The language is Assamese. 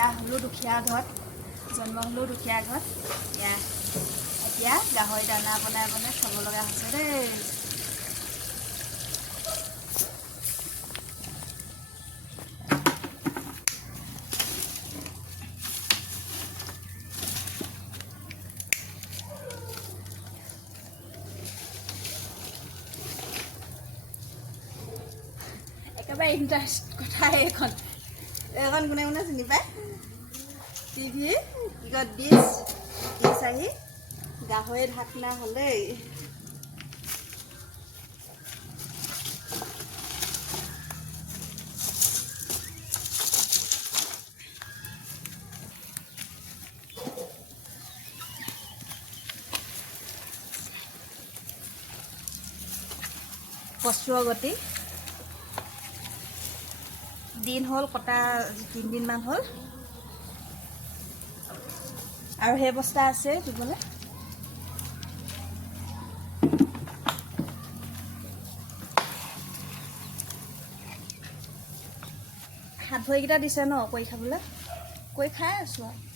বিয়া হ'লো দুখীয়া ঘৰত, জন্ম হ'লো দুখীয়া ঘৰত। এতিয়া গাহৰি দানা বনাই বনাই খাব লগা হৈছে দেই। একেবাৰে ইণ্টাৰেষ্ট কথা এইখন কোনে কোনে চিনি পায়? টিভি কি কয় ডিছ আহি গাহৰি ঢাকনা হ'লেই। কচুৰ গতি দিন হ'ল কটা 3 দিনমান হ'ল আৰু সেই বস্তা আছে দিবলৈ। হাত ভৰিকেইটা দিছে ন কৰি খাবলৈ, কৰি খাই আছোঁ আৰু।